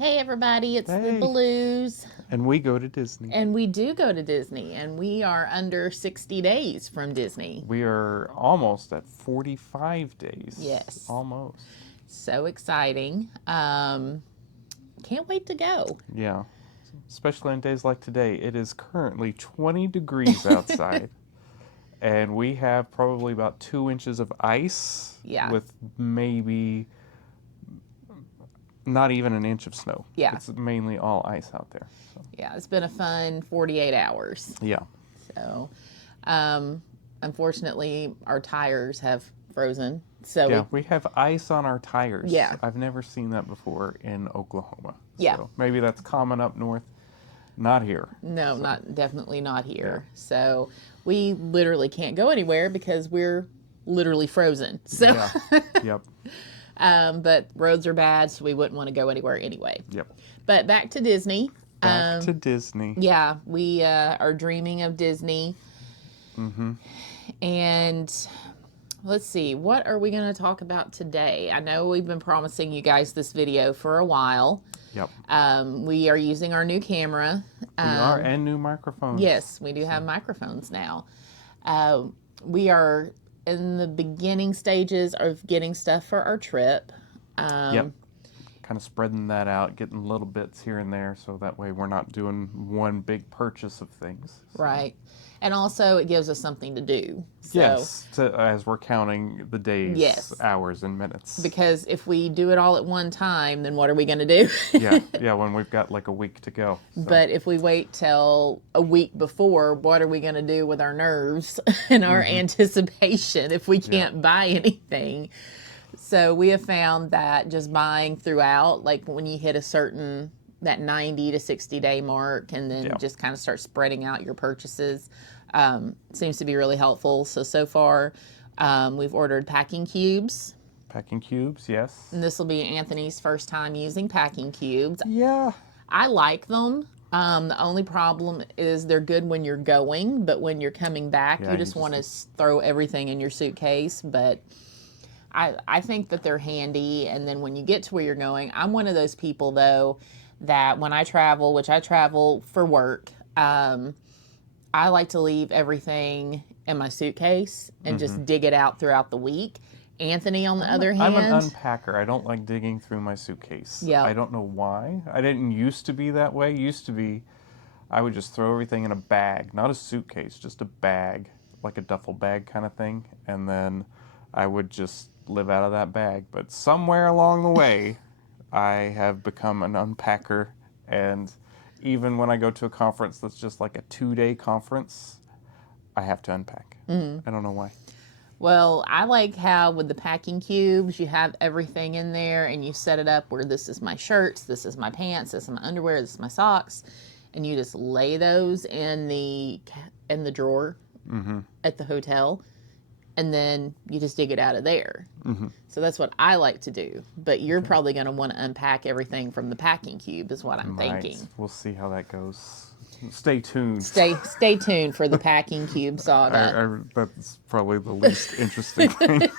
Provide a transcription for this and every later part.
Hey everybody, it's the Hey, Blues. and we go to Disney. And we do go to Disney, and we are under 60 days from Disney. We are almost at 45 days. Yes. Almost. So exciting. Can't wait to go. Yeah. Especially on days like today. It is currently 20 degrees outside, and we have probably about 2 inches of ice Yeah. with maybe not even an inch of snow. Yeah. It's mainly all ice out there. So. Yeah, it's been a fun 48 hours. Yeah. So, unfortunately, our tires have frozen. So Yeah, we have ice on our tires. Yeah. I've never seen that before in Oklahoma. Yeah. So maybe that's common up north. Not here. No, So, definitely not here. So we literally can't go anywhere because we're literally frozen. So, yeah. Yep. but roads are bad, so we wouldn't want to go anywhere anyway. Yep. But back to Disney. Back to Disney. Yeah, we are dreaming of Disney. Mm-hmm. And let's see, what are we going to talk about today? I know we've been promising you guys this video for a while. Yep. We are using our new camera. We are, and new microphones. Yes, we do have microphones now. We are in the beginning stages of getting stuff for our trip. Yep. Kind of spreading that out, getting little bits here and there, so that way we're not doing one big purchase of things. So. Right. And also it gives us something to do. So, yes, as we're counting the days, Yes. hours, and minutes. Because if we do it all at one time, then what are we going to do? yeah, when we've got like a week to go. So. But if we wait till a week before, what are we going to do with our nerves and our anticipation if we can't buy anything? So we have found that just buying throughout, like when you hit a certain, that 90 to 60 day mark, and then just kind of start spreading out your purchases, seems to be really helpful. So far, we've ordered packing cubes. Packing cubes, yes. And this will be Anthony's first time using packing cubes. Yeah. I like them. The only problem is they're good when you're going, but when you're coming back, you just want to throw everything in your suitcase. But I think that they're handy. And then when you get to where you're going, I'm one of those people, though, that when I travel, which I travel for work, I like to leave everything in my suitcase and just dig it out throughout the week. Anthony, on the other hand, I'm an unpacker. I don't like digging through my suitcase. Yeah. I don't know why. I didn't used to be that way. Used to be, I would just throw everything in a bag, not a suitcase, just a bag, like a duffel bag kind of thing, and then I would just live out of that bag. But somewhere along the way, I have become an unpacker, and even when I go to a conference that's just like a 2-day conference, I have to unpack. I don't know why. Well, I like how with the packing cubes, you have everything in there and you set it up where this is my shirts, this is my pants, this is my underwear, this is my socks, and you just lay those in the drawer at the hotel, and then you just dig it out of there. So that's what I like to do. But you're probably going to want to unpack everything from the packing cube is what I'm thinking. We'll see how that goes. Stay tuned. Stay tuned for the packing cube saga. That's probably the least interesting thing.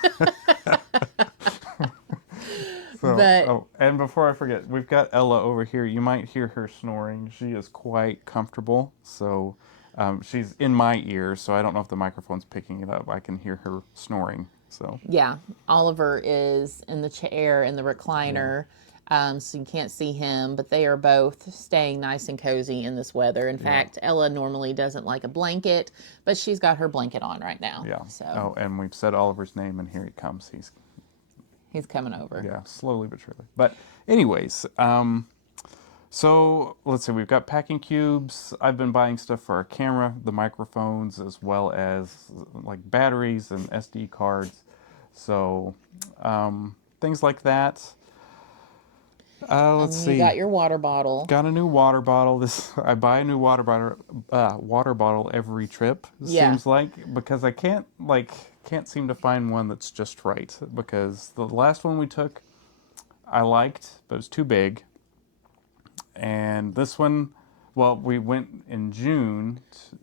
And before I forget, we've got Ella over here. You might hear her snoring. She is quite comfortable. So she's in my ear, so I don't know if the microphone's picking it up. I can hear her snoring. So yeah, Oliver is in the chair in the recliner. So you can't see him, but they are both staying nice and cozy in this weather. In fact, Ella normally doesn't like a blanket, but she's got her blanket on right now. Yeah. So. And we've said Oliver's name, and here he comes. He's coming over. Yeah, slowly but surely. But anyways, so let's see. We've got packing cubes. I've been buying stuff for our camera, the microphones, as well as like batteries and SD cards. So things like that. Let's see. You got your water bottle. Got a new water bottle. I buy a new water bottle every trip. Seems like, because I can't seem to find one that's just right. Because the last one we took, I liked, but it was too big. And this one, well, we went in June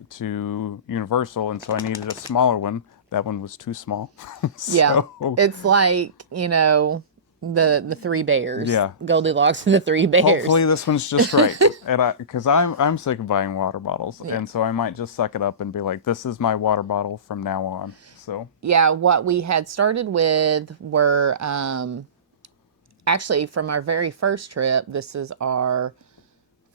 to Universal, and so I needed a smaller one. That one was too small. Yeah, it's like, the three bears. Yeah. Goldilocks and the three bears. Hopefully this one's just right. And because I'm sick of buying water bottles, Yeah. and so I might just suck it up and be like, this is my water bottle from now on. So Yeah, what we had started with were actually from our very first trip. This is our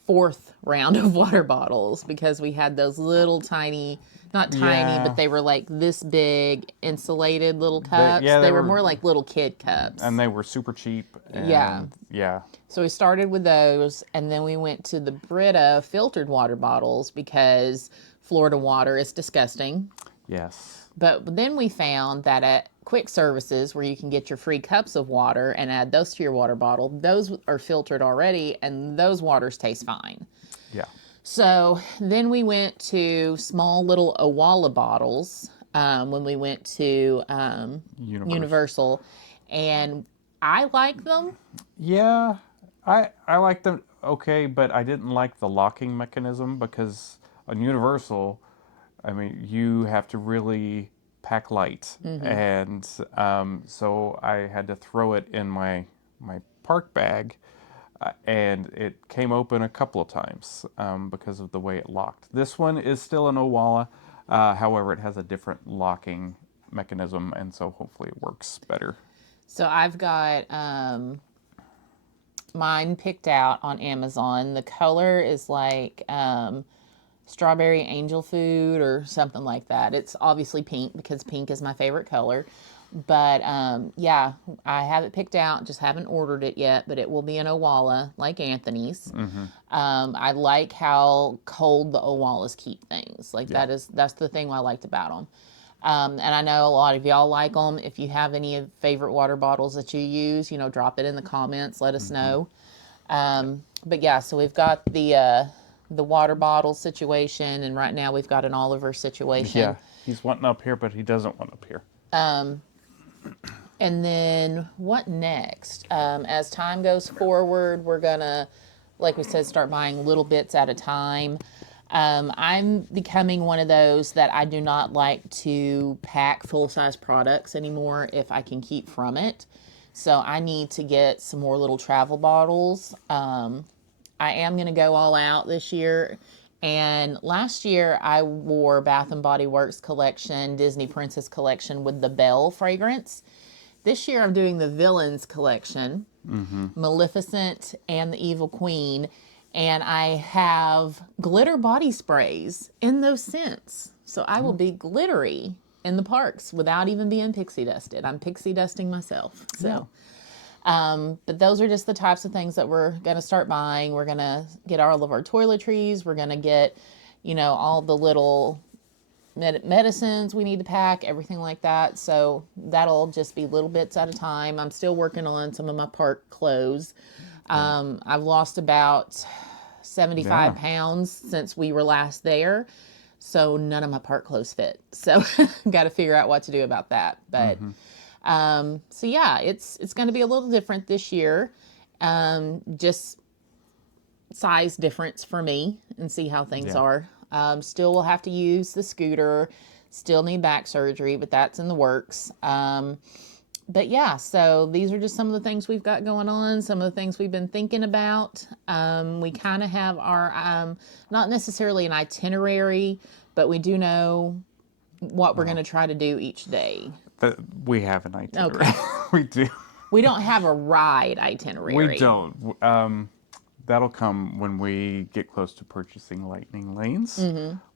fourth round of water bottles because we had those little tiny, not tiny, Yeah. but they were like this big insulated little cups. They were more like little kid cups. And they were super cheap. And Yeah. Yeah. So we started with those, and then we went to the Brita filtered water bottles because Florida water is disgusting. Yes. But then we found that at quick services where you can get your free cups of water and add those to your water bottle, those are filtered already, and those waters taste fine. Yeah. So then we went to small little Owala bottles when we went to Universal, and I like them. Yeah, I like them okay, but I didn't like the locking mechanism because on Universal, I mean, you have to really pack light, and so I had to throw it in my park bag, and it came open a couple of times because of the way it locked. This one is still an Owala, however, it has a different locking mechanism, and so hopefully it works better. So I've got mine picked out on Amazon. The color is like strawberry angel food or something like that. It's obviously pink because pink is my favorite color. But yeah, I have it picked out, just haven't ordered it yet, but it will be an Owala like Anthony's. I like how cold the Owalas keep things. Like that's the thing I liked about them. And I know a lot of y'all like them. If you have any favorite water bottles that you use, drop it in the comments. Let us know. But yeah, so we've got the water bottle situation, and right now we've got an Oliver situation. Yeah, he's wanting up here, but he doesn't want up here. And then what next? As time goes forward, we're gonna, like we said, start buying little bits at a time. I'm becoming one of those that I do not like to pack full-size products anymore if I can keep from it. So I need to get some more little travel bottles. I am going to go all out this year. And last year I wore Bath and Body Works collection, Disney Princess collection with the Belle fragrance. This year I'm doing the Villains collection, Maleficent and the Evil Queen. And I have glitter body sprays in those scents. So I will be glittery in the parks without even being pixie dusted. I'm pixie dusting myself. So, but those are just the types of things that we're going to start buying. We're going to get all of our toiletries. We're going to get, all the little medicines we need to pack, everything like that. So that'll just be little bits at a time. I'm still working on some of my park clothes. I've lost about 75 pounds since we were last there. So none of my park clothes fit. So got to figure out what to do about that. But so yeah, it's going to be a little different this year. Just size difference for me and see how things are. Still will have to use the scooter. Still need back surgery, but that's in the works. But yeah, so these are just some of the things we've got going on, some of the things we've been thinking about. We kind of have our, not necessarily an itinerary, but we do know what we're going to try to do each day. We have an itinerary. Okay. We do. We don't have a ride itinerary. We don't. That'll come when we get close to purchasing Lightning Lanes,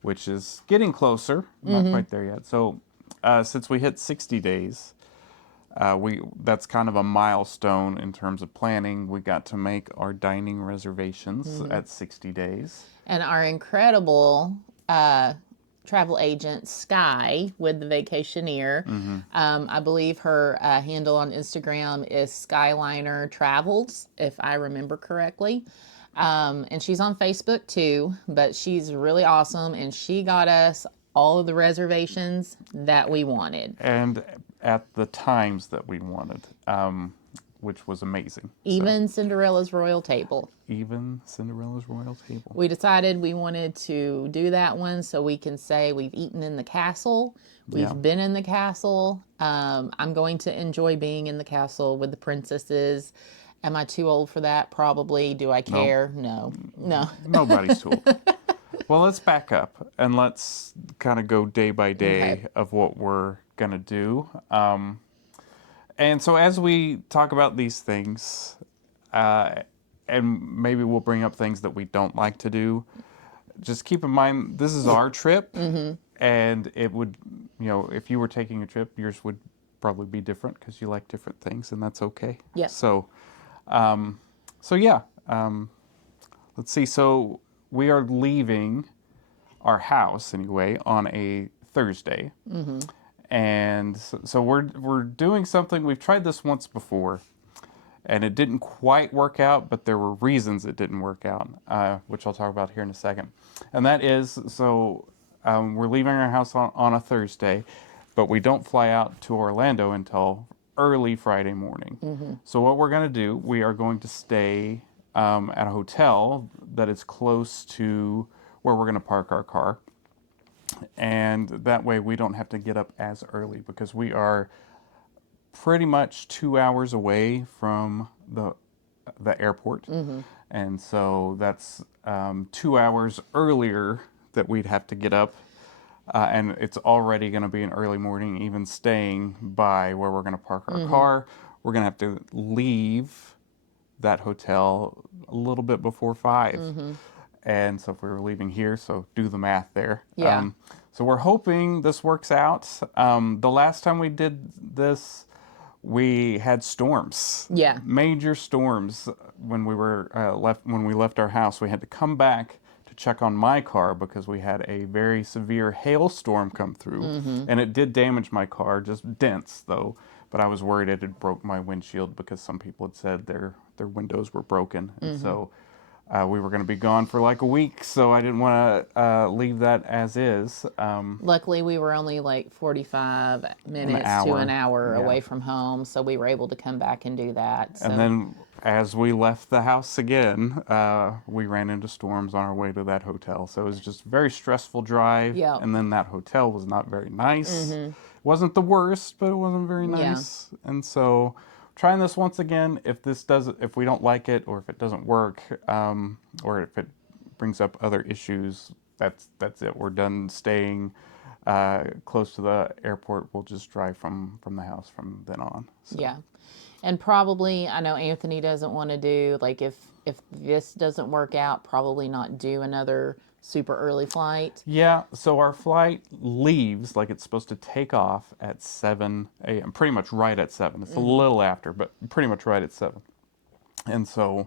which is getting closer. Not quite there yet. So since we hit 60 days, that's kind of a milestone in terms of planning. We got to make our dining reservations at 60 days. And our incredible travel agent, Sky, with the Vacationeer, I believe her handle on Instagram is Skyliner Travels, if I remember correctly. And she's on Facebook too, but she's really awesome, and she got us all of the reservations that we wanted. And at the times that we wanted. which was amazing. Even Cinderella's royal table. Even Cinderella's royal table. We decided we wanted to do that one so we can say we've eaten in the castle. We've been in the castle. I'm going to enjoy being in the castle with the princesses. Am I too old for that? Probably. Do I care? No. Nobody's too old. Well, let's back up and let's kind of go day by day of what we're going to do. And so as we talk about these things, and maybe we'll bring up things that we don't like to do, just keep in mind this is our trip. And it would, if you were taking a trip, yours would probably be different because you like different things, and that's okay. Yeah. So let's see. So we are leaving our house anyway on a Thursday, and so we're doing something. We've tried this once before, and it didn't quite work out, but there were reasons it didn't work out, which I'll talk about here in a second. And that is, we're leaving our house on a Thursday, but we don't fly out to Orlando until early Friday morning. So what we're going to do, we are going to stay at a hotel that is close to where we're going to park our car. And that way we don't have to get up as early because we are pretty much 2 hours away from the airport. And so that's 2 hours earlier that we'd have to get up. And it's already going to be an early morning, even staying by where we're going to park our car. We're going to have to leave that hotel a little bit before 5. And so if we were leaving here, so do the math there. Yeah. So we're hoping this works out. The last time we did this, we had storms. Yeah. Major storms when we were when we left our house. We had to come back to check on my car because we had a very severe hailstorm come through, and it did damage my car, just dents though. But I was worried it had broke my windshield because some people had said their windows were broken, and so we were going to be gone for like a week, so I didn't want to leave that as is. Luckily, we were only like 45 minutes to an hour away from home, so we were able to come back and do that. So. And then as we left the house again, we ran into storms on our way to that hotel. So it was just a very stressful drive. Yep. And then that hotel was not very nice. It wasn't the worst, but it wasn't very nice. Yeah. And so trying this once again, if we don't like it, or if it doesn't work, or if it brings up other issues, that's it. We're done staying close to the airport. We'll just drive from the house from then on. So. Yeah. And probably, I know Anthony doesn't want to do, like, if this doesn't work out, probably not do another super early flight. Yeah, so our flight leaves, like it's supposed to take off at 7 a.m., pretty much right at 7. It's a little after, but pretty much right at 7. And so,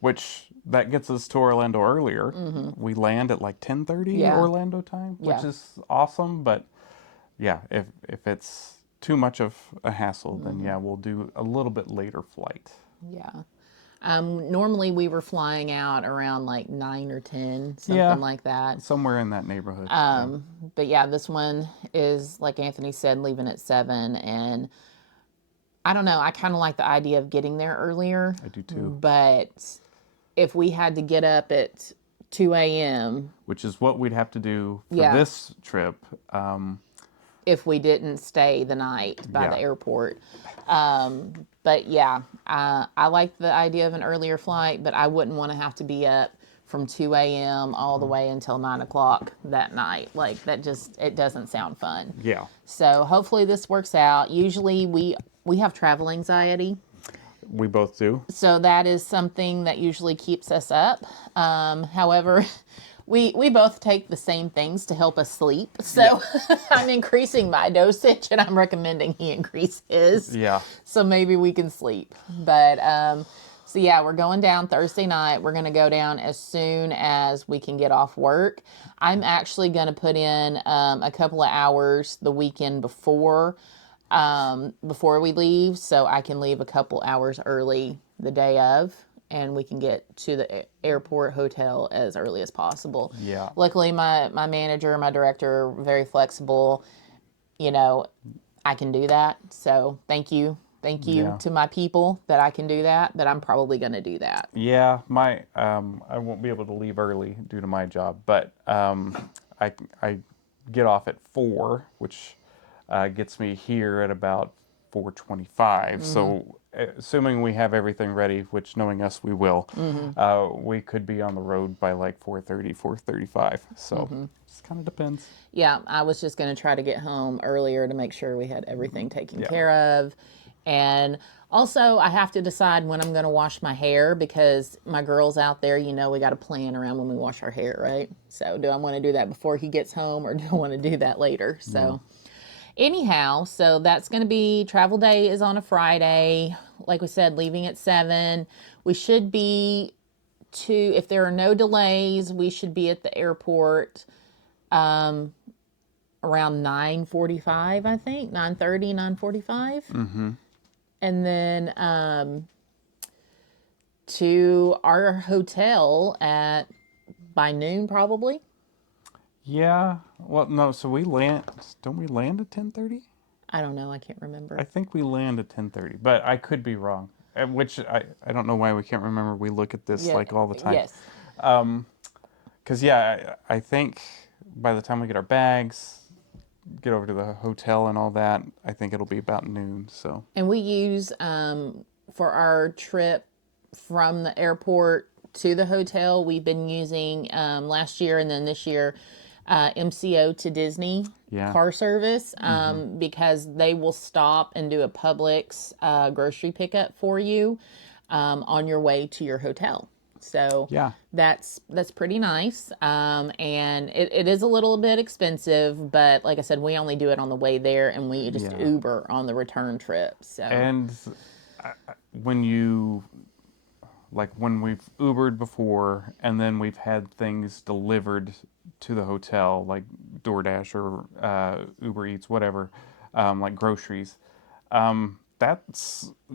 which, that gets us to Orlando earlier. We land at like 10:30 Orlando time, which is awesome, but yeah, if it's too much of a hassle, then we'll do a little bit later flight. Yeah. Normally we were flying out around like 9 or 10, something like that. Somewhere in that neighborhood. But yeah, this one is, like Anthony said, leaving at 7. And I don't know, I kind of like the idea of getting there earlier. I do too. But if we had to get up at 2 a.m. Which is what we'd have to do for this trip. If we didn't stay the night by the airport. But yeah, I like the idea of an earlier flight, but I wouldn't want to have to be up from 2 a.m. all the way until 9 o'clock that night. Like, it doesn't sound fun. Yeah. So hopefully this works out. Usually we have travel anxiety. We both do. So that is something that usually keeps us up. However, we both take the same things to help us sleep. So I'm increasing my dosage, and I'm recommending he increase his. Yeah. So maybe we can sleep. But so yeah, we're going down Thursday night. We're going to go down as soon as we can get off work. I'm actually going to put in a couple of hours the weekend before we leave, so I can leave a couple hours early the day of, and we can get to the airport hotel as early as possible. Yeah. Luckily, my manager and my director are very flexible. I can do that. So thank you Thank you Yeah. to my people that I can do that, but I'm probably going to do that. Yeah, I won't be able to leave early due to my job, but I get off at 4, which gets me here at about 4:25. So assuming we have everything ready, which knowing us we will, we could be on the road by like 4:30, 4:35. So just kind of depends. Yeah, I was just going to try to get home earlier to make sure we had everything taken Yeah. care of. And also, I have to decide when I'm going to wash my hair because my girls out there, we got to plan around when we wash our hair, right? So, do I want to do that before he gets home or do I want to do that later? So, anyhow, so that's going to be travel day is on a Friday. Like we said, leaving at 7. We should be if there are no delays, we should be at the airport around 9:45, I think, 9:30, 9:45. And then to our hotel at by noon probably. Yeah. Well, no. So we land. Don't we land at 10:30? I don't know. I can't remember. I think we land at 10:30, but I could be wrong. Which I don't know why we can't remember. We look at this like all the time. Yes. Because yeah, I think by the time we get our bags, get over to the hotel and all that, I think it'll be about noon. So. And we use for our trip from the airport to the hotel. We've been using last year and then this year MCO to Disney car service because they will stop and do a Publix grocery pickup for you on your way to your hotel. So Yeah. that's pretty nice. And it is a little bit expensive, but like I said, we only do it on the way there and we just Uber on the return trip. So And when you when we've Ubered before and then we've had things delivered to the hotel, like DoorDash or Uber Eats, whatever, like groceries, that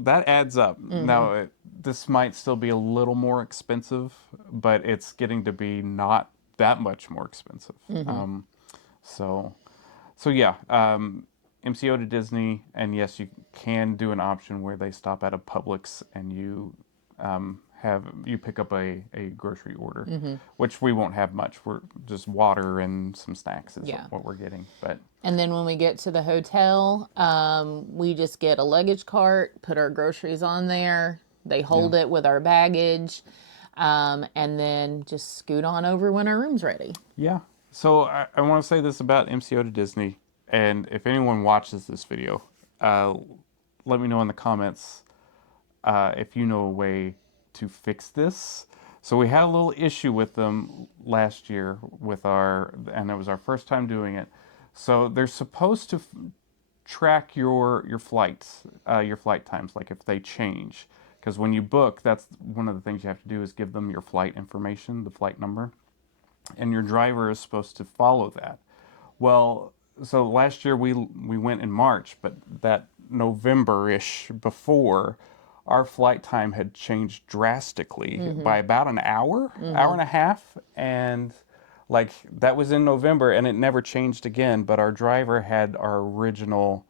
adds up. Now, this might still be a little more expensive, but it's getting to be not that much more expensive. So yeah, MCO to Disney, and yes, you can do an option where they stop at a Publix and you you pick up a grocery order, which we won't have much. We're just water and some snacks is what we're getting. And then when we get to the hotel, we just get a luggage cart, put our groceries on there. They hold it with our baggage, and then just scoot on over when our room's ready. Yeah. So I want to say this about MCO to Disney, and if anyone watches this video, let me know in the comments if you know a way to fix this. So we had a little issue with them last year and it was our first time doing it. So they're supposed to track your flights, your flight times, like if they change. Because when you book, that's one of the things you have to do is give them your flight information, the flight number. And your driver is supposed to follow that. Well, so last year we went in March, but that November-ish before, our flight time had changed drastically by about an hour, hour and a half, and that was in November, and it never changed again. But our driver had our original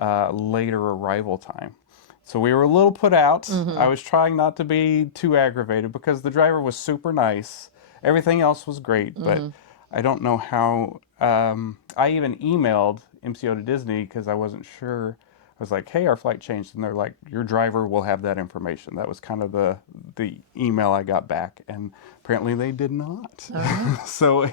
later arrival time, so we were a little put out. I was trying not to be too aggravated because the driver was super nice. Everything else was great, but I don't know how. I even emailed MCO to Disney because I wasn't sure. I was like, hey, our flight changed. And they're like, your driver will have that information. That was kind of the email I got back. And apparently they did not. So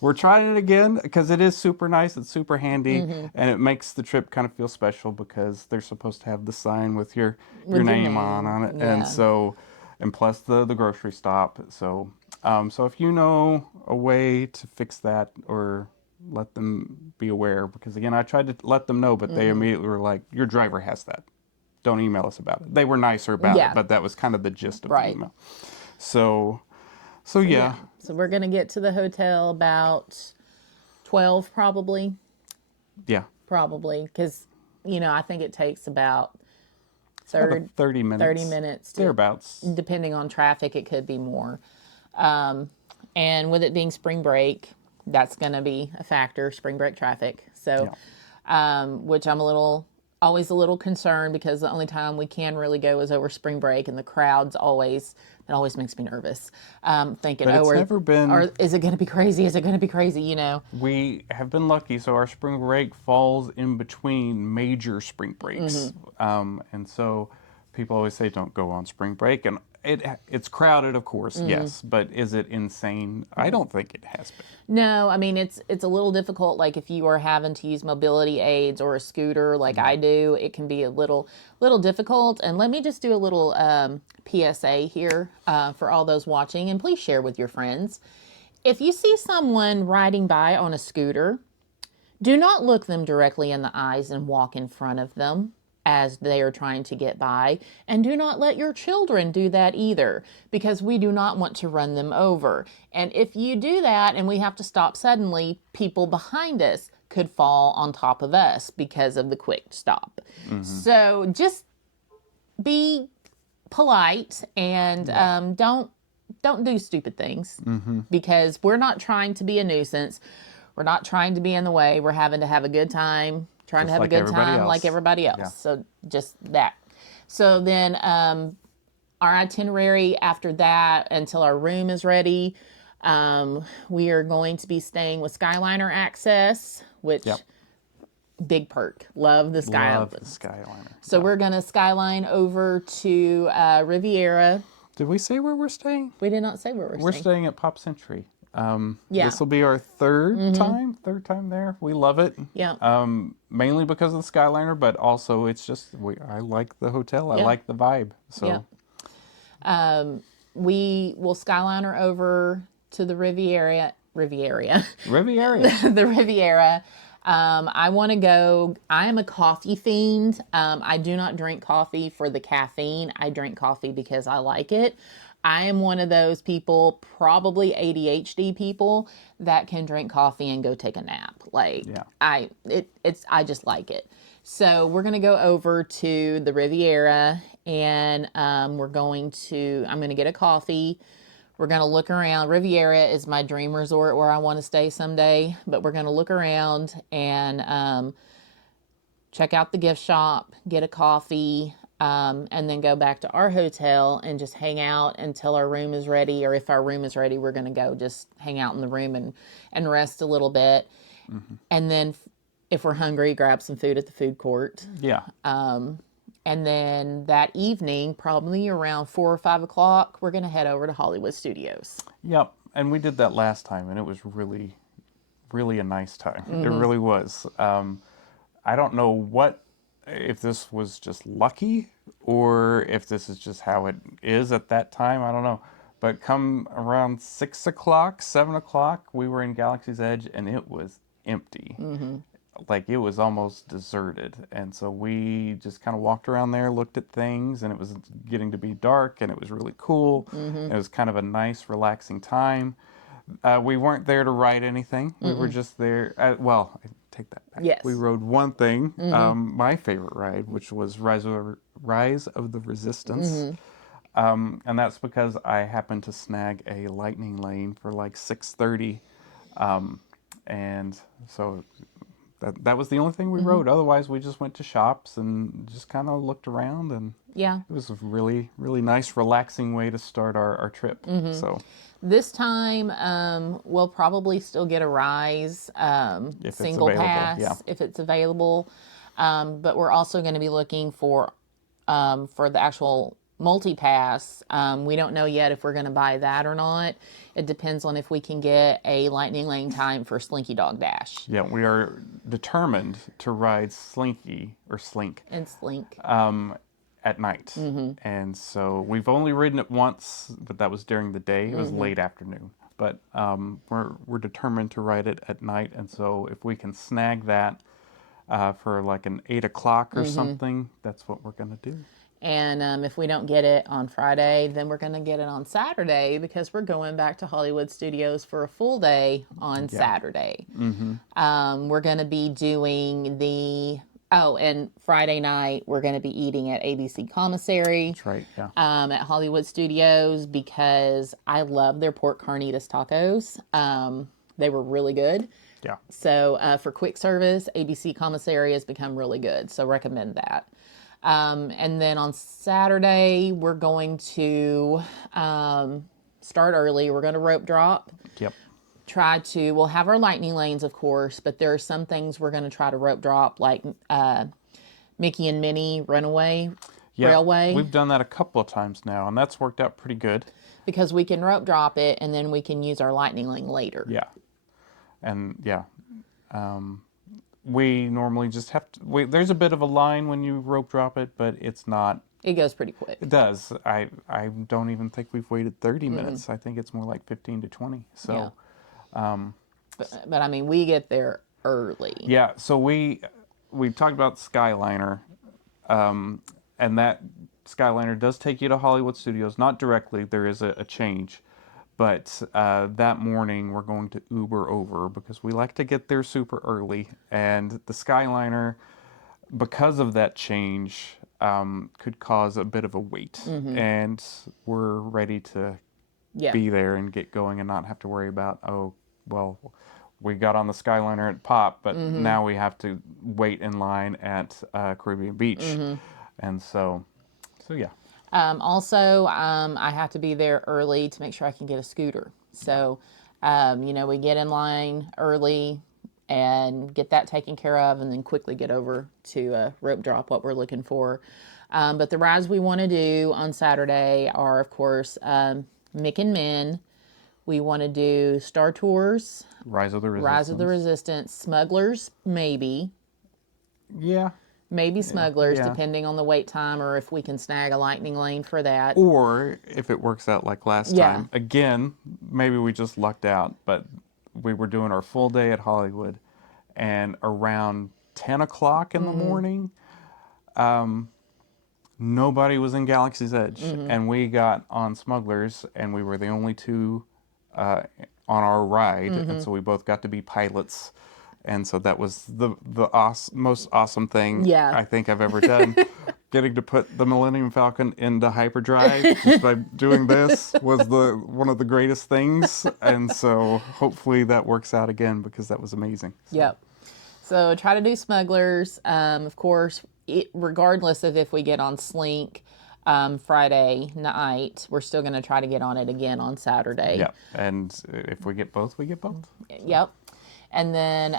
we're trying it again because it is super nice. It's super handy. And it makes the trip kind of feel special because they're supposed to have the sign with your name on it. Yeah. And plus the grocery stop. So if you know a way to fix that or let them be aware, because again, I tried to let them know, but they immediately were like, your driver has that. Don't email us about it. They were nicer about it, but that was kind of the gist of the email. So yeah. So we're going to get to the hotel about 12 probably. Yeah. Probably, because, I think it takes about 30 minutes. 30 minutes. Thereabouts. Depending on traffic, it could be more. And with it being spring break, that's going to be a factor, spring break traffic. So, which I'm a little always a little concerned because the only time we can really go is over spring break, and the crowds always, it always makes me nervous. Thinking, But it's or, never been. is it going to be crazy? Is it going to be crazy? You know? We have been lucky, so our spring break falls in between major spring breaks, and so people always say don't go on spring break, and it's crowded, of course, yes, but is it insane? I don't think it has been. No, I mean it's a little difficult. Like if you are having to use mobility aids or a scooter, like I do, it can be a little difficult. And let me just do a little PSA here for all those watching, and please share with your friends. If you see someone riding by on a scooter, do not look them directly in the eyes and walk in front of them as they are trying to get by. And do not let your children do that either, because we do not want to run them over. And if you do that and we have to stop suddenly, people behind us could fall on top of us because of the quick stop. So just be polite and don't do stupid things, because we're not trying to be a nuisance. We're not trying to be in the way. We're having to have a good time, trying to have a good time like everybody else. Yeah. So just that. So then our itinerary after that until our room is ready, we are going to be staying with Skyliner access, which big perk. Love the Skyliner. So we're going to skyline over to Riviera. Did we say where we're staying? We did not say where we're staying. We're staying at Pop Century. This will be our third time there. We love it. Yeah. Mainly because of the Skyliner, but also it's just I like the hotel. I like the vibe. So we will Skyliner over to the Riviera. The Riviera. I want to go. I am a coffee fiend. I do not drink coffee for the caffeine. I drink coffee because I like it. I am one of those people, probably ADHD people, that can drink coffee and go take a nap. Like I just like it. So we're gonna go over to the Riviera, and I'm going to get a coffee. We're going to look around. Riviera is my dream resort where I want to stay someday, but we're going to look around and check out the gift shop, get a coffee, and then go back to our hotel and just hang out until our room is ready. Or if our room is ready, we're going to go just hang out in the room and rest a little bit. And then if we're hungry, grab some food at the food court. Yeah. And then that evening, probably around 4 or 5 o'clock, we're going to head over to Hollywood Studios. Yep. And we did that last time, and it was really, really a nice time. It really was. I don't know if this was just lucky or if this is just how it is at that time. I don't know. But come around 6 o'clock, 7 o'clock, we were in Galaxy's Edge, and it was empty. Like it was almost deserted, and so we just kind of walked around there, looked at things, and it was getting to be dark, and it was really cool. It was kind of a nice, relaxing time. We weren't there to ride anything. We were just there. Well, I take that back. Yes. We rode one thing, my favorite ride, which was Rise of the Resistance. And that's because I happened to snag a lightning lane for like 6:30, and so. That was the only thing we rode. Otherwise, we just went to shops and just kind of looked around, and it was a really, really nice, relaxing way to start our trip. So this time, we'll probably still get a Rise single pass if it's available. But we're also going to be looking for the actual multi-pass. We don't know yet if we're going to buy that or not. It depends on if we can get a lightning lane time for Slinky Dog Dash. Yeah, we are determined to ride Slink and Slink at night. And so we've only ridden it once, but that was during the day. It was late afternoon. But we're determined to ride it at night, and so if we can snag that for like an 8 o'clock or something, that's what we're going to do. And if we don't get it on Friday, then we're going to get it on Saturday, because we're going back to Hollywood Studios for a full day on Saturday. We're going to be doing and Friday night, we're going to be eating at ABC Commissary. That's right, yeah. At Hollywood Studios, because I love their pork carnitas tacos. They were really good. Yeah. So for quick service, ABC Commissary has become really good. So recommend that. And then on Saturday, we're going to start early. We're going to rope drop. Yep. We'll have our lightning lanes, of course, but there are some things we're going to try to rope drop, like Mickey and Minnie Runaway Railway. We've done that a couple of times now, and that's worked out pretty good. Because we can rope drop it, and then we can use our lightning lane later. Yeah. And we normally just have to, there's a bit of a line when you rope drop it, but it's not. It goes pretty quick. It does. I don't even think we've waited 30 minutes. I think it's more like 15 to 20. So, but I mean, we get there early. Yeah. So we talked about Skyliner, and that Skyliner does take you to Hollywood Studios. Not directly. There is a change. But that morning, we're going to Uber over because we like to get there super early. And the Skyliner, because of that change, could cause a bit of a wait. And we're ready to be there and get going and not have to worry about, we got on the Skyliner at Pop, but now we have to wait in line at Caribbean Beach. And so yeah. Also, I have to be there early to make sure I can get a scooter. So, we get in line early and get that taken care of, and then quickly get over to rope drop what we're looking for. But the rides we want to do on Saturday are, of course, Mick and Min. We want to do Star Tours, Rise of the Resistance, Smugglers, maybe. Yeah. Maybe Smugglers, depending on the wait time, or if we can snag a lightning lane for that. Or if it works out like last time. Again, maybe we just lucked out, but we were doing our full day at Hollywood, and around 10 o'clock in the morning, nobody was in Galaxy's Edge. And we got on Smugglers, and we were the only two on our ride, and so we both got to be pilots. And so that was the most awesome thing I think I've ever done. Getting to put the Millennium Falcon into hyperdrive just by doing this was one of the greatest things. And so hopefully that works out again because that was amazing. So. Yep. So try to do Smugglers. Of course, regardless of if we get on Slink Friday night, we're still going to try to get on it again on Saturday. Yeah. And if we get both, we get both. Yep. And then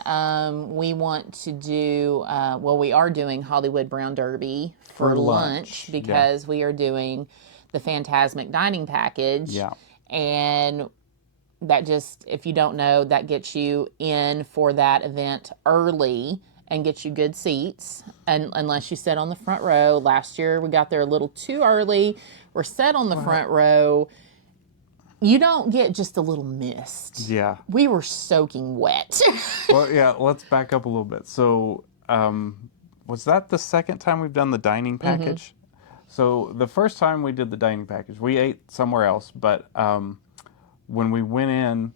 we want to do, we are doing Hollywood Brown Derby for lunch because we are doing the Fantasmic Dining Package. Yeah. And that just, if you don't know, that gets you in for that event early and gets you good seats. And unless you sit on the front row. Last year we got there a little too early. We're set on the front row. You don't get just a little mist. Yeah. We were soaking wet. Well, yeah, let's back up a little bit. So, was that the second time we've done the dining package? So, the first time we did the dining package, we ate somewhere else, but when we went in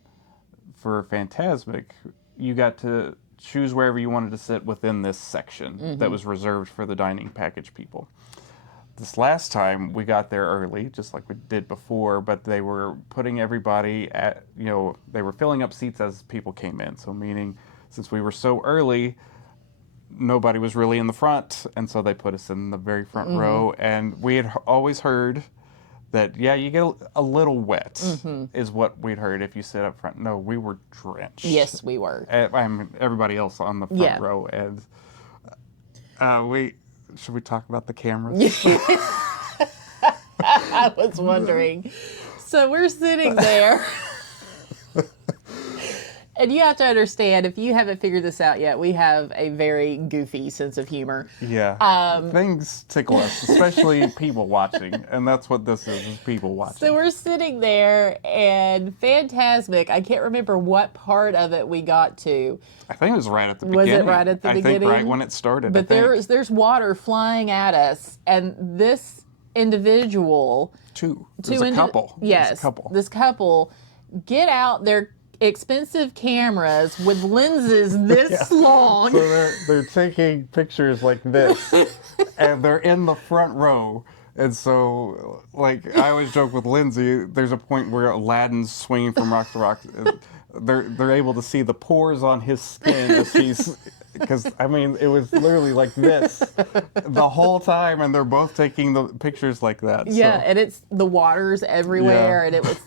for Fantasmic, you got to choose wherever you wanted to sit within this section that was reserved for the dining package people. This last time we got there early, just like we did before, but they were putting everybody at, they were filling up seats as people came in. So meaning, since we were so early, nobody was really in the front, and so they put us in the very front row. And we had always heard that, you get a little wet, is what we'd heard if you sit up front. No, we were drenched. Yes, we were. I mean, everybody else on the front row. And should we talk about the cameras? I was wondering. So we're sitting there. And you have to understand, if you haven't figured this out yet, we have a very goofy sense of humor. Yeah. Things tickle us, especially people watching. And that's what this is people watching. So we're sitting there, and Fantasmic, I can't remember what part of it we got to. I think it was right at the beginning. Was it right at the beginning? I think right when it started. But there's water flying at us, and this individual... There's a couple. Yes. There's a couple. This couple get out their expensive cameras with lenses this long. So they're taking pictures like this, and they're in the front row. And so, like, I always joke with Lindsay, there's a point where Aladdin's swinging from rock to rock. they're able to see the pores on his skin as he's, because I mean it was literally like this the whole time, and they're both taking the pictures like that. Yeah, So. and it's the water's everywhere, and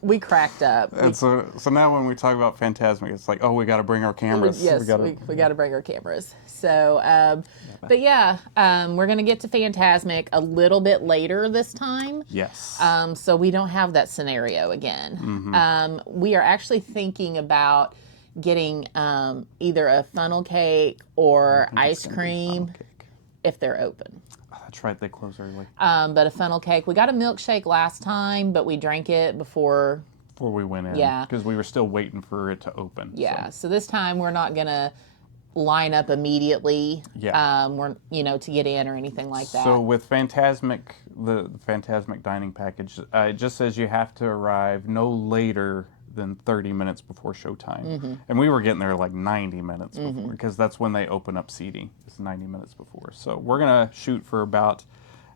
we cracked up. And so now when we talk about Phantasmic, it's like, oh, we got to bring our cameras. Yes, we got to bring our cameras. So, but yeah, we're going to get to Phantasmic a little bit later this time. Yes. So we don't have that scenario again. We are actually thinking about getting either a funnel cake or ice cream if they're open. That's right, they close early. But a funnel cake, we got a milkshake last time, but we drank it before we went in. Yeah. Because we were still waiting for it to open. Yeah. So this time we're not gonna line up immediately. Yeah. We're to get in or anything like that. So with Phantasmic, the Phantasmic dining package, it just says you have to arrive no later than 30 minutes before showtime. And we were getting there like 90 minutes before, because that's when they open up seating. It's 90 minutes before. So we're going to shoot for about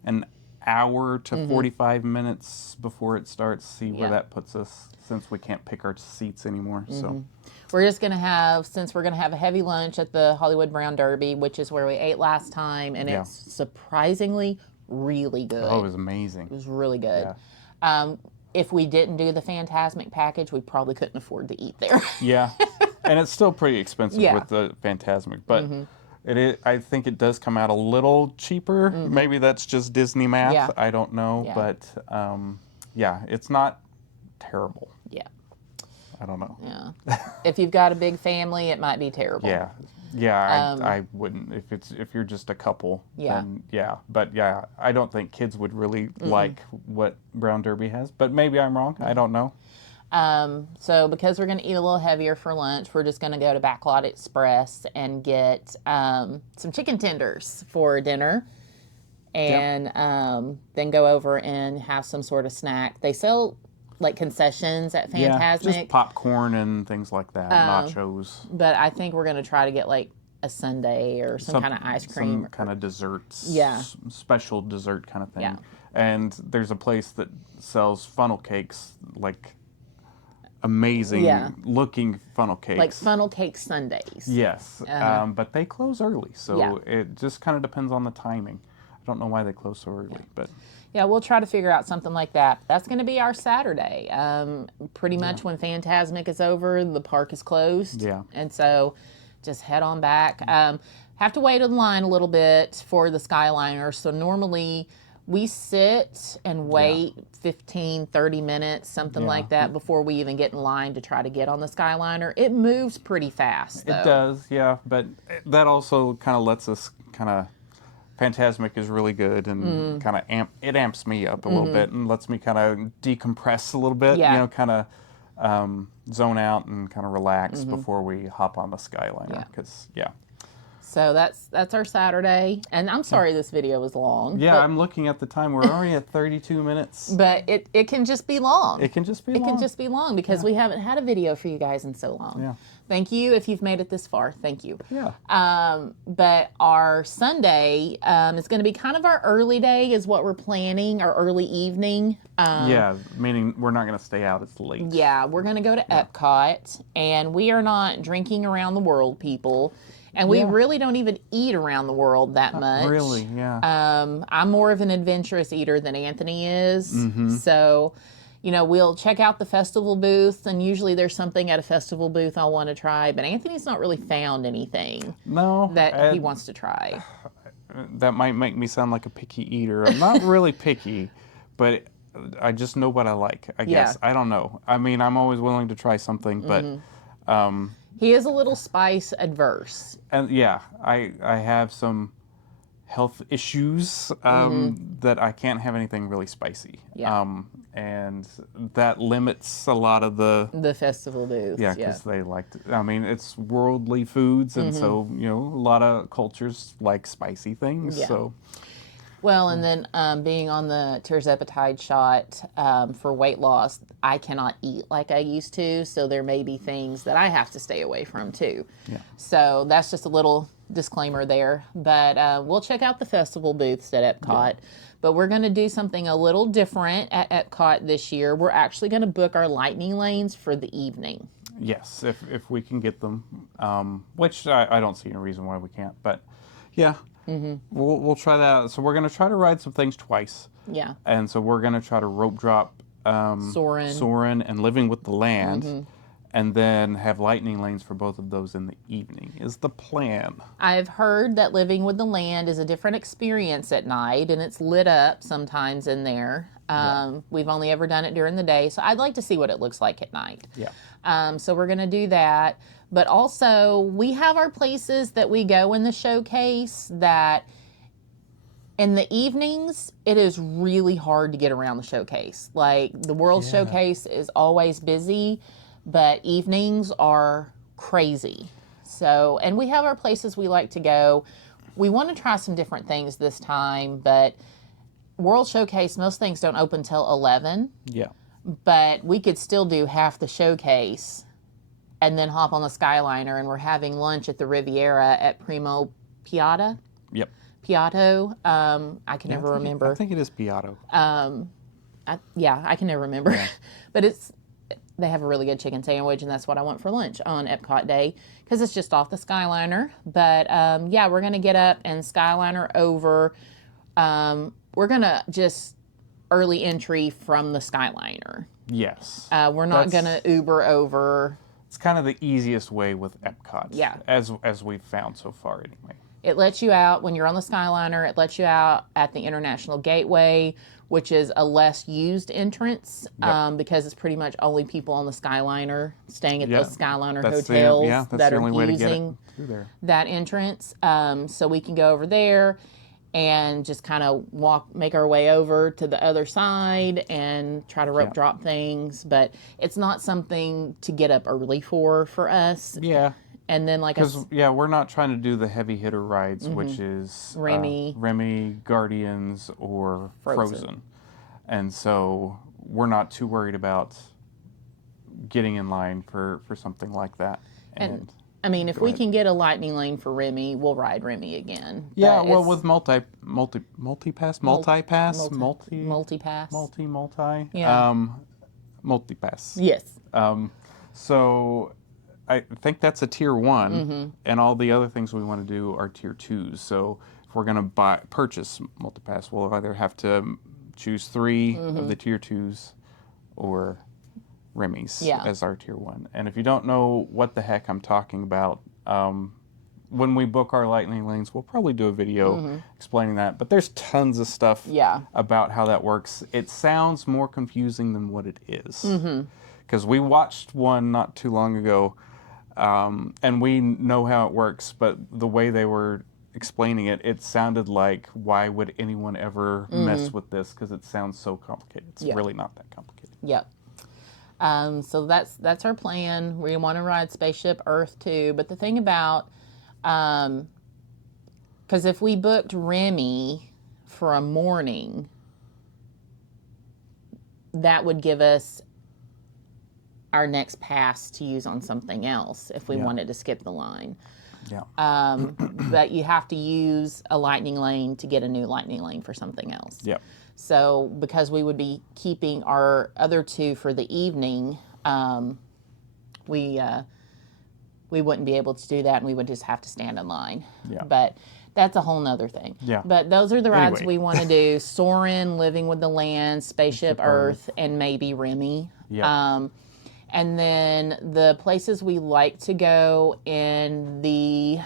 an hour to 45 minutes before it starts, see where that puts us, since we can't pick our seats anymore. So we're just going to have, since we're going to have a heavy lunch at the Hollywood Brown Derby, which is where we ate last time, and it's surprisingly really good. Oh, it was amazing. It was really good. Yeah. If we didn't do the Phantasmic package, we probably couldn't afford to eat there. Yeah, and it's still pretty expensive with the Phantasmic, but I think it does come out a little cheaper. Maybe that's just Disney math. Yeah. I don't know, but yeah, it's not terrible. Yeah. I don't know. Yeah. If you've got a big family, it might be terrible. Yeah. Yeah, I wouldn't if you're just a couple. Yeah. Then but yeah, I don't think kids would really like what Brown Derby has. But maybe I'm wrong. I don't know. So because we're going to eat a little heavier for lunch, we're just going to go to Backlot Express and get some chicken tenders for dinner, and then go over and have some sort of snack. They sell like concessions at Phantasmic. Yeah, just popcorn and things like that, nachos. But I think we're going to try to get like a sundae or some kind of ice cream. Some kind of desserts. Yeah. Special dessert kind of thing. Yeah. And there's a place that sells funnel cakes, like amazing looking funnel cakes. Like funnel cake sundaes. Yes. But they close early, so it just kind of depends on the timing. I don't know why they close so early, but... Yeah, we'll try to figure out something like that. That's going to be our Saturday. Pretty much when Phantasmic is over, the park is closed. Yeah. And so just head on back. Have to wait in line a little bit for the Skyliner. So normally we sit and wait 15, 30 minutes, something like that, before we even get in line to try to get on the Skyliner. It moves pretty fast, though. It does, yeah. But that also kind of lets us kind of... Phantasmic is really good, and kind of amps me up a little bit and lets me kind of decompress a little bit, kind of zone out and kind of relax before we hop on the Skyliner. So that's our Saturday, and I'm sorry this video was long. Yeah, I'm looking at the time. We're already at 32 minutes. But it can just be long. It can just be long. It can just be long because we haven't had a video for you guys in so long. Yeah. Thank you if you've made it this far. Thank you. Yeah. But our Sunday is going to be kind of our early day is what we're planning, our early evening. Yeah, meaning we're not going to stay out as late. Yeah, we're going to go to Epcot, and we are not drinking around the world, people. And we really don't even eat around the world that much. Really, yeah. I'm more of an adventurous eater than Anthony is. So, we'll check out the festival booth, and usually there's something at a festival booth I'll want to try. But Anthony's not really found anything that he wants to try. That might make me sound like a picky eater. I'm not really picky, but I just know what I like, I guess. I don't know. I mean, I'm always willing to try something, but... He is a little spice adverse. And I have some health issues that I can't have anything really spicy. And that limits a lot of the festival booth. Yeah, because they like to, I mean, it's worldly foods, and so, a lot of cultures like spicy things. So. Well, and then being on the tirzepatide shot for weight loss, I cannot eat like I used to, so there may be things that I have to stay away from too. Yeah. So that's just a little disclaimer there. But we'll check out the festival booths at Epcot. Yeah. But we're going to do something a little different at Epcot this year. We're actually going to book our lightning lanes for the evening. Yes, if we can get them, which I don't see any reason why we can't. But yeah, we'll try that out. So we're gonna try to ride some things twice. Yeah. And so we're gonna try to rope drop Soarin'. Soarin' and Living with the Land, and then have lightning lanes for both of those in the evening. Is the plan? I've heard that Living with the Land is a different experience at night, and it's lit up sometimes in there. We've only ever done it during the day, so I'd like to see what it looks like at night. Yeah. So we're going to do that. But also, we have our places that we go in the showcase that in the evenings, it is really hard to get around the showcase. Like, the World Showcase is always busy, but evenings are crazy. So, and we have our places we like to go. We want to try some different things this time, but World Showcase, most things don't open till 11. Yeah. But we could still do half the showcase and then hop on the Skyliner, and we're having lunch at the Riviera at Primo Piatti. Yep. Piatto. I can never remember. I think it is Piatto. I can never remember. Yeah. But they have a really good chicken sandwich, and that's what I want for lunch on Epcot Day because it's just off the Skyliner. But we're going to get up and Skyliner over. We're going to just early entry from the Skyliner. Yes. We're not going to Uber over. It's kind of the easiest way with Epcot. Yeah. As we've found so far, anyway. It lets you out when you're on the Skyliner. It lets you out at the International Gateway, which is a less used entrance because it's pretty much only people on the Skyliner staying at those Skyliner hotels that are using that entrance. So we can go over there and just kind of make our way over to the other side and try to rope drop things. But it's not something to get up early for us. Yeah. And then, we're not trying to do the heavy hitter rides, which is Remy, Guardians, or Frozen. And so we're not too worried about getting in line for something like that. And I mean, if we can get a lightning lane for Remy, we'll ride Remy again. Yeah, well, with multi-pass. Yeah. Multi-pass. Yes. So I think that's a tier 1, and all the other things we want to do are tier 2s. So if we're going to purchase multi-pass, we'll either have to choose 3 of the tier 2s or Remy's as our tier 1. And if you don't know what the heck I'm talking about, when we book our lightning lanes, we'll probably do a video explaining that. But there's tons of stuff about how that works. It sounds more confusing than what it is. Because we watched one not too long ago, and we know how it works, but the way they were explaining it, it sounded like, why would anyone ever mess with this? Because it sounds so complicated. It's really not that complicated. Yep. So that's our plan. We want to ride Spaceship Earth too. But the thing about, because if we booked Remy for a morning, that would give us our next pass to use on something else if we wanted to skip the line. Yeah. But you have to use a lightning lane to get a new lightning lane for something else. Yep. So because we would be keeping our other 2 for the evening, we wouldn't be able to do that, and we would just have to stand in line. Yeah. But that's a whole nother thing. Yeah. But those are the rides we want to do: Soarin', Living with the Land, Spaceship Earth, and maybe Remy. Yeah. And then the places we like to go in the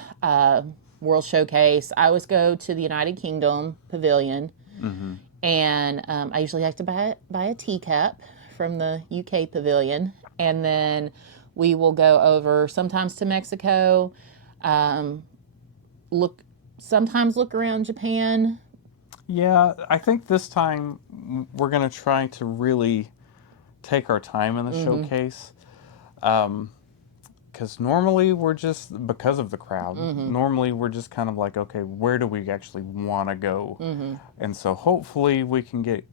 World Showcase, I always go to the United Kingdom Pavilion. And I usually like to buy a teacup from the UK Pavilion. And then we will go over sometimes to Mexico, sometimes look around Japan. Yeah, I think this time we're going to try to really take our time in the showcase. Because normally we're just, because of the crowd, normally we're just kind of like, okay, where do we actually want to go? And so hopefully we can get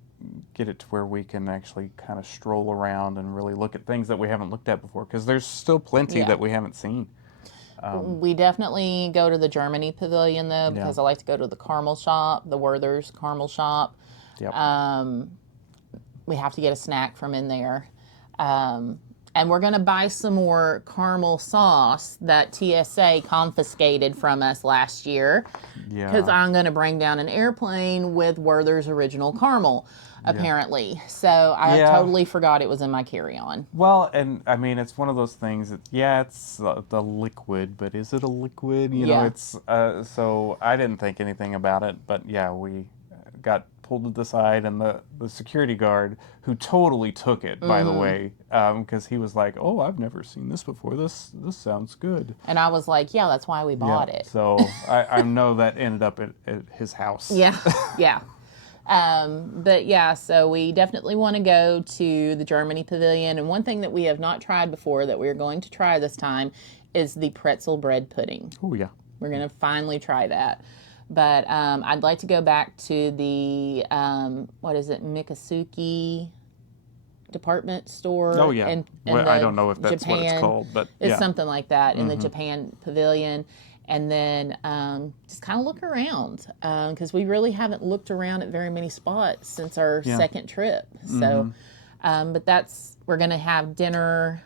it to where we can actually kind of stroll around and really look at things that we haven't looked at before, because there's still plenty that we haven't seen. We definitely go to the Germany Pavilion, though, because I like to go to the caramel shop, the Werther's caramel shop. Yep. We have to get a snack from in there. And we're going to buy some more caramel sauce that TSA confiscated from us last year. Because Yeah. I'm going to bring down an airplane with Werther's Original Caramel, apparently. So I Yeah. totally forgot it was in my carry-on. Well, and I mean, it's one of those things that, yeah, it's the liquid, but is it a liquid? You know, Yeah. it's, so I didn't think anything about it, but yeah, we got pulled to the side, and the security guard, who totally took it, by the way, because he was like, oh, I've never seen this before. This sounds good. And I was like, yeah, that's why we bought it. So I know that ended up at his house. Yeah, yeah. But yeah, so we definitely want to go to the Germany Pavilion. And one thing that we have not tried before that we're going to try this time is the pretzel bread pudding. Oh, yeah. We're going to finally try that. But I'd like to go back to the, what is it, Mikasuki department store. Oh, yeah. And Well, I don't know if that's what it's Japan. called, but It's yeah. something like that in the Japan Pavilion. And then just kind of look around because we really haven't looked around at very many spots since our second trip. So, but we're going to have dinner.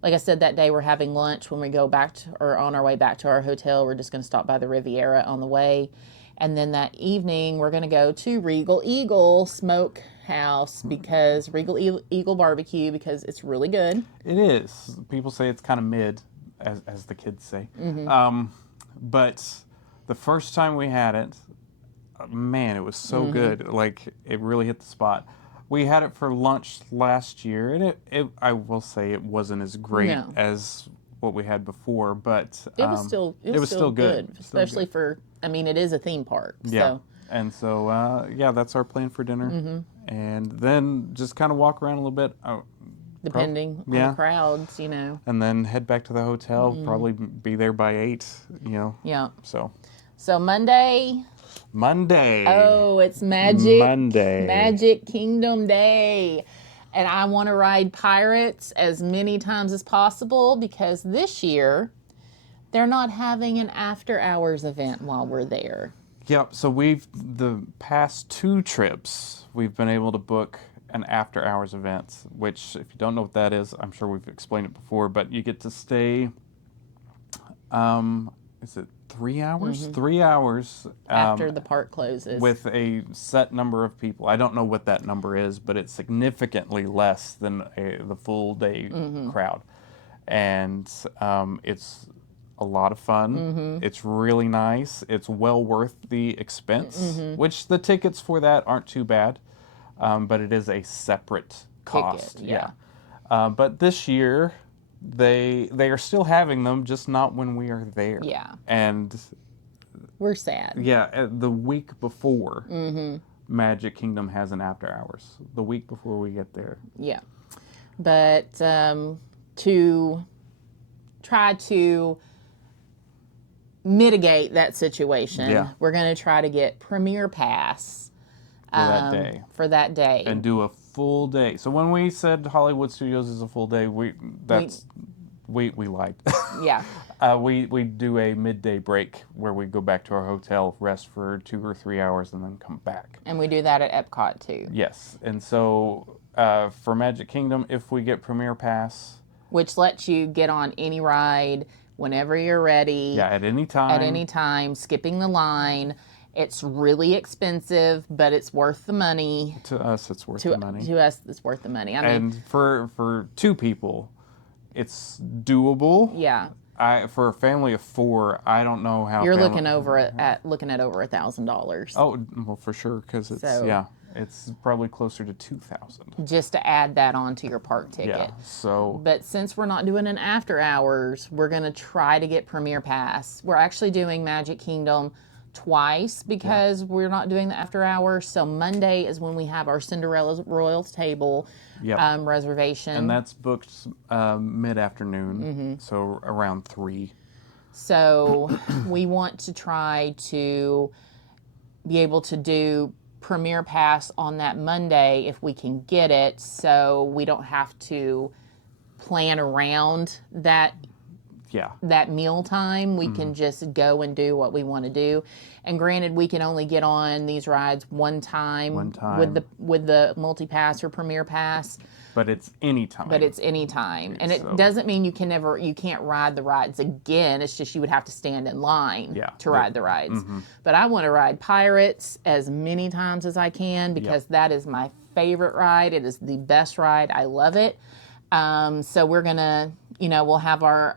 Like I said, that day we're having lunch when we go back to, or on our way back to our hotel. We're just going to stop by the Riviera on the way. And then that evening we're going to go to Regal Eagle Smokehouse because Regal Eagle Barbecue because it's really good. It is. People say it's kind of mid, as the kids say. But the first time we had it, man, it was so good. Like, it really hit the spot. We had it for lunch last year, and I will say it wasn't as great as what we had before, but it was still good, especially for, I mean, it is a theme park. Yeah. So. And so, yeah, that's our plan for dinner. And then just kind of walk around a little bit. Depending on the crowds, you know. And then head back to the hotel, probably be there by 8, you know. Yeah. So Monday. Oh, it's Magic Kingdom Day. And I want to ride Pirates as many times as possible because this year they're not having an after hours event while we're there. Yep. So the past 2 trips, we've been able to book an after hours event, which, if you don't know what that is, I'm sure we've explained it before, but you get to stay, is it 3 hours? 3 hours. After the park closes. With a set number of people. I don't know what that number is, but it's significantly less than the full day crowd. And it's a lot of fun. It's really nice. It's well worth the expense, which the tickets for that aren't too bad. But it is a separate cost. Yeah. But this year, they are still having them, just not when we are there. Yeah. And we're sad. Yeah, the week before, Magic Kingdom has an after hours. The week before we get there. Yeah. But to try to mitigate that situation, we're going to try to get Premier Pass for that day. And do a full day. So when we said Hollywood Studios is a full day, we lied. Yeah. We do a midday break where we go back to our hotel, rest for 2 or 3 hours, and then come back. And we do that at Epcot too. Yes. And so for Magic Kingdom, if we get Premier Pass, which lets you get on any ride whenever you're ready. Yeah, at any time. At any time, skipping the line. It's really expensive, but it's worth the money. To us, it's worth the money. To us, it's worth the money. I mean, and for 2 people, it's doable. Yeah. For a family of 4, I don't know how. You're looking at over $1,000. Oh, well, for sure, because it's probably closer to 2,000. Just to add that on to your park ticket. Yeah. So. But since we're not doing an after hours, we're gonna try to get Premier Pass. We're actually doing Magic Kingdom twice because we're not doing the after hours. So Monday is when we have our Cinderella's Royal Table reservation. And that's booked mid-afternoon, so around 3. So we want to try to be able to do Premier Pass on that Monday if we can get it, so we don't have to plan around that meal time. We can just go and do what we want to do. And granted, we can only get on these rides one time. With the multi-pass or Premier Pass. But it's anytime. But it's anytime. And it So- doesn't mean you can't ride the rides again. It's just you would have to stand in line Yeah, to ride the rides. But I want to ride Pirates as many times as I can because that is my favorite ride. It is the best ride. I love it. So we're going to, we'll have our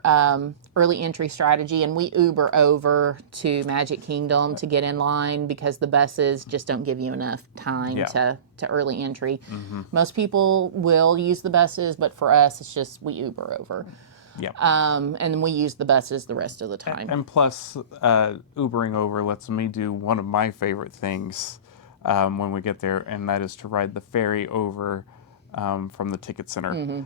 early entry strategy, and we Uber over to Magic Kingdom to get in line because the buses just don't give you enough time to early entry. Most people will use the buses, but for us, it's just we Uber over. Yeah. And we use the buses the rest of the time. And plus, Ubering over lets me do one of my favorite things when we get there, and that is to ride the ferry over from the ticket center.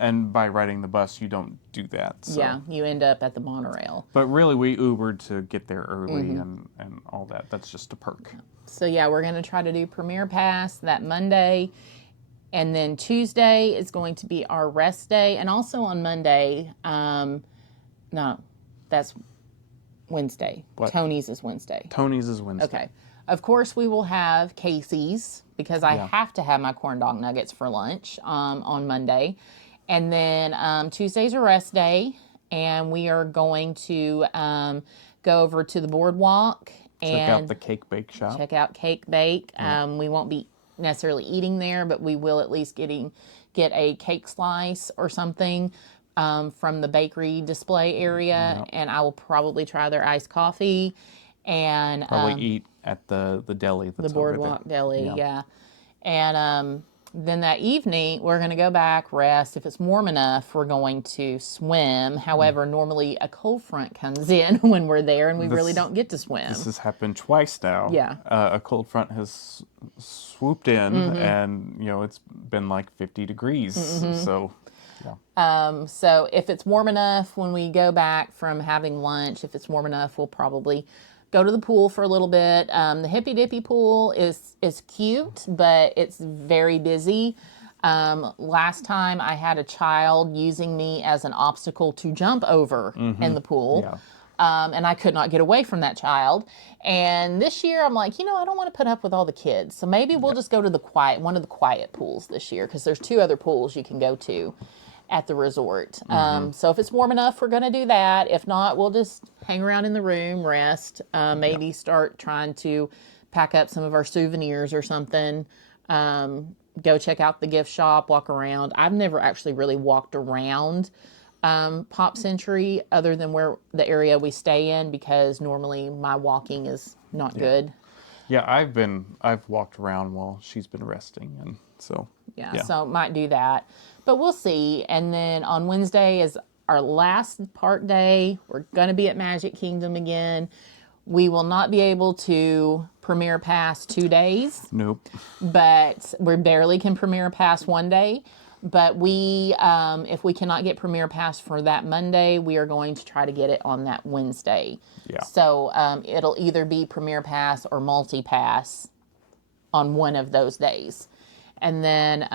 And by riding the bus, you don't do that. So. Yeah, you end up at the monorail. But really, we Ubered to get there early and all that. That's just a perk. So yeah, we're going to try to do Premier Pass that Monday. And then Tuesday is going to be our rest day. And also on Monday, no, that's Wednesday. What? Tony's is Wednesday. Tony's is Wednesday. Okay. Of course, we will have Casey's because I have to have my corn dog nuggets for lunch on Monday. And then Tuesday's a rest day, and we are going to go over to the boardwalk and Check out the cake bake shop. check out Cake Bake. We won't be necessarily eating there, but we will at least get a cake slice or something from the bakery display area, and I will probably try their iced coffee. And Probably eat at the deli. That's the boardwalk deli, yeah. And then that evening, we're going to go back, rest. If it's warm enough, we're going to swim. However, normally a cold front comes in when we're there, and we really don't get to swim. This has happened twice now. Yeah. A cold front has swooped in, and it's been like 50 degrees. So, yeah. So if it's warm enough when we go back from having lunch, if it's warm enough, we'll probably go to the pool for a little bit. The Hippy Dippy pool is cute, but it's very busy. Last time I had a child using me as an obstacle to jump over in the pool. Yeah. And I could not get away from that child. And this year I'm like, I don't want to put up with all the kids. So maybe we'll just go to one of the quiet pools this year, because there's 2 other pools you can go to at the resort. So if it's warm enough, we're going to do that. If not, we'll just hang around in the room, rest, maybe start trying to pack up some of our souvenirs or something. Go check out the gift shop, walk around. I've never actually really walked around Pop Century other than where the area we stay in, because normally my walking is not good. Yeah, I've walked around while she's been resting, and so. Yeah, so might do that. But we'll see. And then on Wednesday is our last park day. We're going to be at Magic Kingdom again. We will not be able to Premier Pass 2 days. Nope. But we barely can Premier Pass 1 day. But we, if we cannot get Premier Pass for that Monday, we are going to try to get it on that Wednesday. Yeah. So it'll either be Premier Pass or Multi-Pass on one of those days. And then,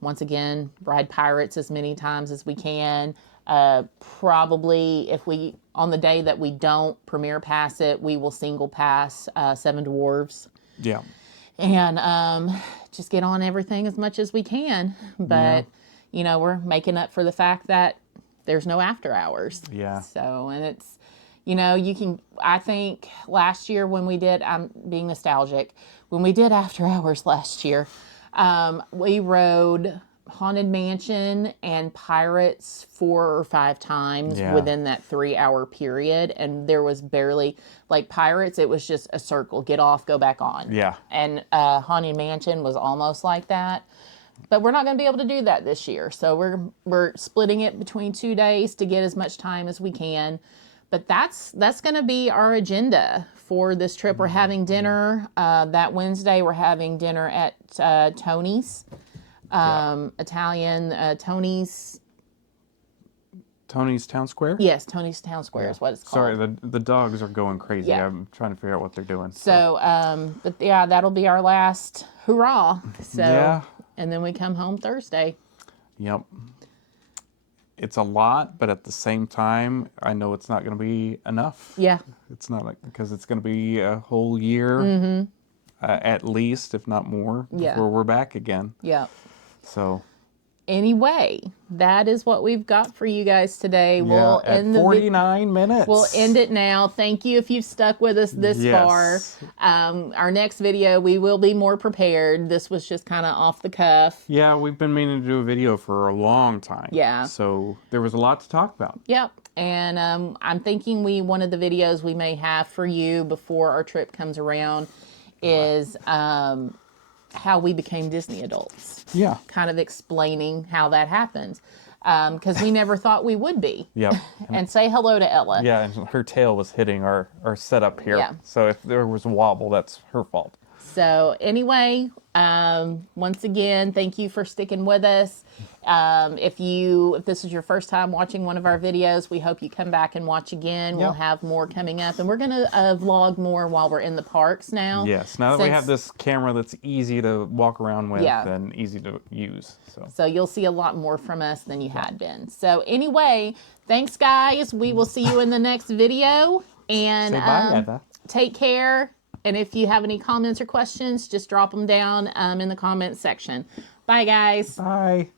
once again, ride Pirates as many times as we can. Probably, on the day that we don't Premier Pass it, we will single pass Seven Dwarves. Yeah. And just get on everything as much as we can. But, we're making up for the fact that there's no after hours. Yeah. So, and it's, I think last year when we did, I'm being nostalgic, when we did after hours last year, we rode Haunted Mansion and Pirates 4 or 5 times within that 3-hour period. And there was barely, like Pirates, it was just a circle, get off, go back on. Yeah. And Haunted Mansion was almost like that. But we're not going to be able to do that this year. So we're splitting it between 2 days to get as much time as we can. But that's going to be our agenda for this trip. We're having dinner that Wednesday. We're having dinner at Tony's, Italian Tony's. Tony's Town Square? Yes, Tony's Town Square is what it's called. Sorry, the dogs are going crazy. Yeah. I'm trying to figure out what they're doing. So, but yeah, that'll be our last hurrah. So, Yeah. And then we come home Thursday. Yep. It's a lot, but at the same time, I know it's not going to be enough. Yeah. It's not because it's going to be a whole year, at least, if not more, before we're back again. Yeah. So. anyway, that is what we've got for you guys today. Yeah, We'll at end 49 minutes. We'll end it now. Thank you if you've stuck with us this far. Our next video, we will be more prepared. This was just kind of off the cuff. Yeah, we've been meaning to do a video for a long time. Yeah. So there was a lot to talk about. Yep. And I'm thinking one of the videos we may have for you before our trip comes around is how we became Disney adults. Yeah. Kind of explaining how that happens. Because we never thought we would be. Yep. And say hello to Ella. Yeah, and her tail was hitting our setup here. Yeah. So if there was a wobble, that's her fault. So anyway, once again, thank you for sticking with us. If this is your first time watching one of our videos, we hope you come back and watch again. We'll have more coming up, and we're going to vlog more while we're in the parks now. Yes, now that we have this camera that's easy to walk around with and easy to use. So you'll see a lot more from us than you had been. So anyway, thanks guys. We will see you in the next video. And say bye, Eva. Take care. And if you have any comments or questions, just drop them down in the comments section. Bye, guys. Bye.